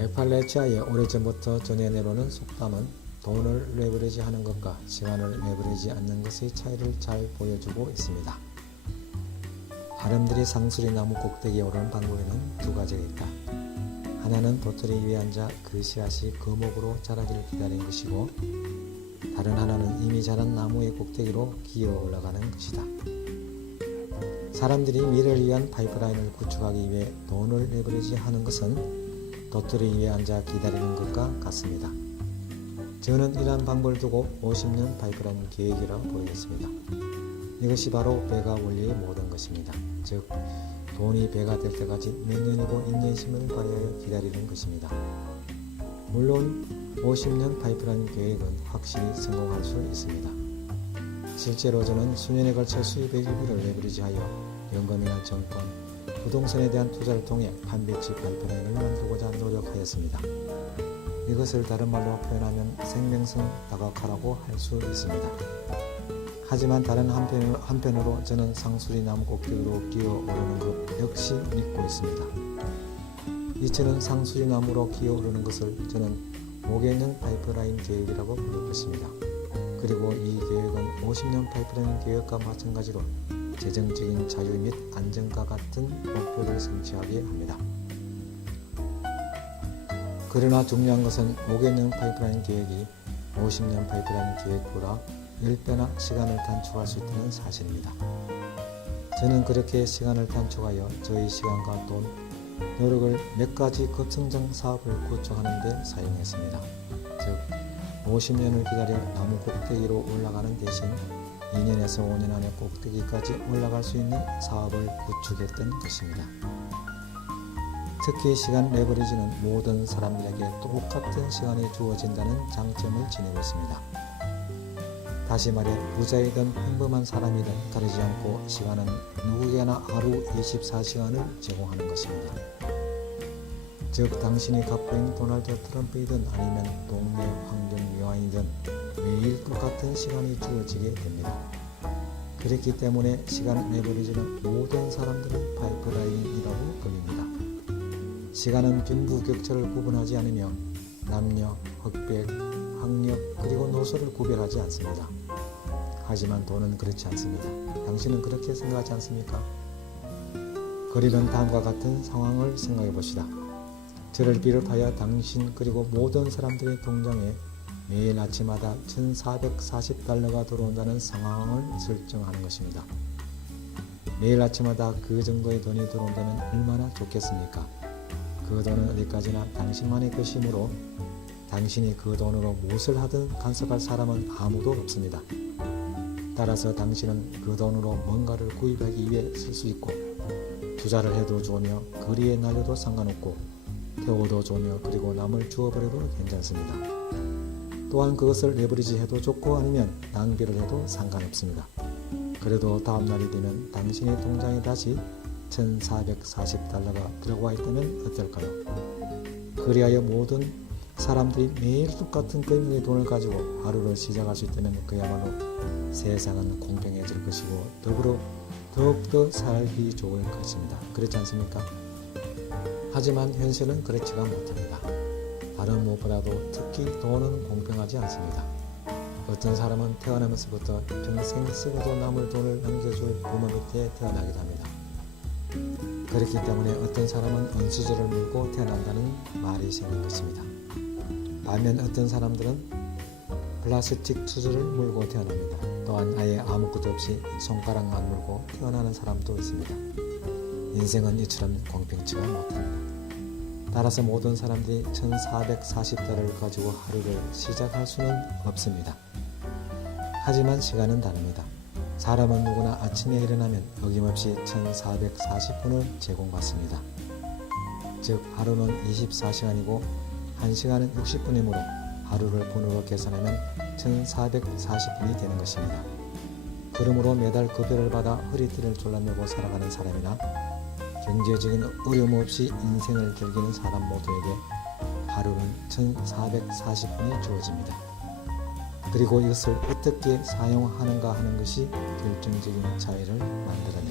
에팔레치아에 오래전부터 전해내려오는 속담은 돈을 레버리지 하는 것과 시간을 레버리지 않는 것의 차이를 잘 보여주고 있습니다. 사람들이 상수리 나무 꼭대기에 오르는 방법에는 두 가지가 있다. 하나는 도토리 위에 앉아 그 씨앗이 거목으로 자라기를 기다리는 것이고, 다른 하나는 이미 자란 나무의 꼭대기로 기어 올라가는 것이다. 사람들이 미래를 위한 파이프라인을 구축하기 위해 돈을 레버리지 하는 것은 도토리 위에 앉아 기다리는 것과 같습니다. 저는 이러한 방법을 두고 50년 파이프라인 계획이라고 부르겠습니다. 이것이 바로 배가 원리의 모든 것입니다. 즉, 돈이 배가 될 때까지 몇 년이고 인내심을 발휘하여 기다리는 것입니다. 물론 50년 파이프라인 계획은 확실히 성공할 수 있습니다. 실제로 저는 수년에 걸쳐 수입의 일부를 레버리지하여 연금이나 정권, 부동산에 대한 투자를 통해 판배치 파이프라인을 만들고자 노력하였습니다. 이것을 다른 말로 표현하면 생명성 다각화라고 할 수 있습니다. 하지만 다른 한편으로 저는 상수리 나무 꼭대기로 기어 오르는 것 역시 믿고 있습니다. 이처럼 상수리 나무로 기어 오르는 것을 저는 목에 있는 파이프라인 계획이라고 부를 것입니다. 그리고 이 계획은 50년 파이프라인 계획과 마찬가지로 재정적인 자유 및 안정과 같은 목표를 성취하게 합니다. 그러나 중요한 것은 목에 있는 파이프라인 계획이 50년 파이프라인 계획보다 10배나 시간을 단축할 수 있다는 사실입니다. 저는 그렇게 시간을 단축하여 저희 시간과 돈, 노력을 몇 가지 급성장 사업을 구축하는 데 사용했습니다. 즉, 50년을 기다려 나무 꼭대기로 올라가는 대신 2년에서 5년 안에 꼭대기까지 올라갈 수 있는 사업을 구축했던 것입니다. 특히 시간 레버리지는 모든 사람들에게 똑같은 시간이 주어진다는 장점을 지니고 있습니다. 다시 말해 부자이든 평범한 사람이든 다르지 않고 시간은 누구에게나 하루 24시간을 제공하는 것입니다. 즉, 당신이 갖고 있는 도널드 트럼프이든 아니면 동네 환경위원이든 매일 똑같은 시간이 주어지게 됩니다. 그렇기 때문에 시간 레버리지는 모든 사람들의 파이프라인이라고 불립니다. 시간은 빈부격차를 구분하지 않으며 남녀, 흑백, 학력, 그리고 노소를 구별하지 않습니다. 하지만 돈은 그렇지 않습니다. 당신은 그렇게 생각하지 않습니까? 그리는 다음과 같은 상황을 생각해 봅시다. 저를 비롯하여 당신 그리고 모든 사람들의 통장에 매일 아침마다 1440달러가 들어온다는 상황을 설정하는 것입니다. 매일 아침마다 그 정도의 돈이 들어온다면 얼마나 좋겠습니까? 그 돈은 어디까지나 당신만의 것이므로 당신이 그 돈으로 무엇을 하든 간섭할 사람은 아무도 없습니다. 따라서 당신은 그 돈으로 뭔가를 구입하기 위해 쓸 수 있고, 투자를 해도 좋으며 거리에 날려도 상관없고, 태워도 좋으며 그리고 남을 주워버려도 괜찮습니다. 또한 그것을 레버리지 해도 좋고 아니면 낭비를 해도 상관없습니다. 그래도 다음날이 되면 당신의 통장에 다시 1440달러가 들어와 있다면 어떨까요? 그리하여 모든 사람들이 매일 똑같은 금액의 돈을 가지고 하루를 시작할 수 있다면 그야말로 세상은 공평해질 것이고 더불어 더욱더 살기 좋을 것입니다. 그렇지 않습니까? 하지만 현실은 그렇지가 못합니다. 다른 무엇보다도 특히 돈은 공평하지 않습니다. 어떤 사람은 태어나면서부터 평생 쓰고도 남을 돈을 남겨줄 부모 밑에 태어나기도 합니다. 그렇기 때문에 어떤 사람은 은수저를 물고 태어난다는 말이 생긴 것입니다. 반면 어떤 사람들은 플라스틱 수저를 물고 태어납니다. 또한 아예 아무것도 없이 손가락만 물고 태어나는 사람도 있습니다. 인생은 이처럼 공평치가 못합니다. 따라서 모든 사람들이 1440달러를 가지고 하루를 시작할 수는 없습니다. 하지만 시간은 다릅니다. 사람은 누구나 아침에 일어나면 어김없이 1440분을 제공받습니다. 즉 하루는 24시간이고 1시간은 60분이므로 하루를 분으로 계산하면 1440분이 되는 것입니다. 그러므로 매달 급여를 받아 허리띠를 졸라매고 살아가는 사람이나 경제적인 어려움 없이 인생을 즐기는 사람 모두에게 하루는 1440분이 주어집니다. 그리고 이것을 어떻게 사용하는가 하는 것이 결정적인 차이를 만들어냅니다.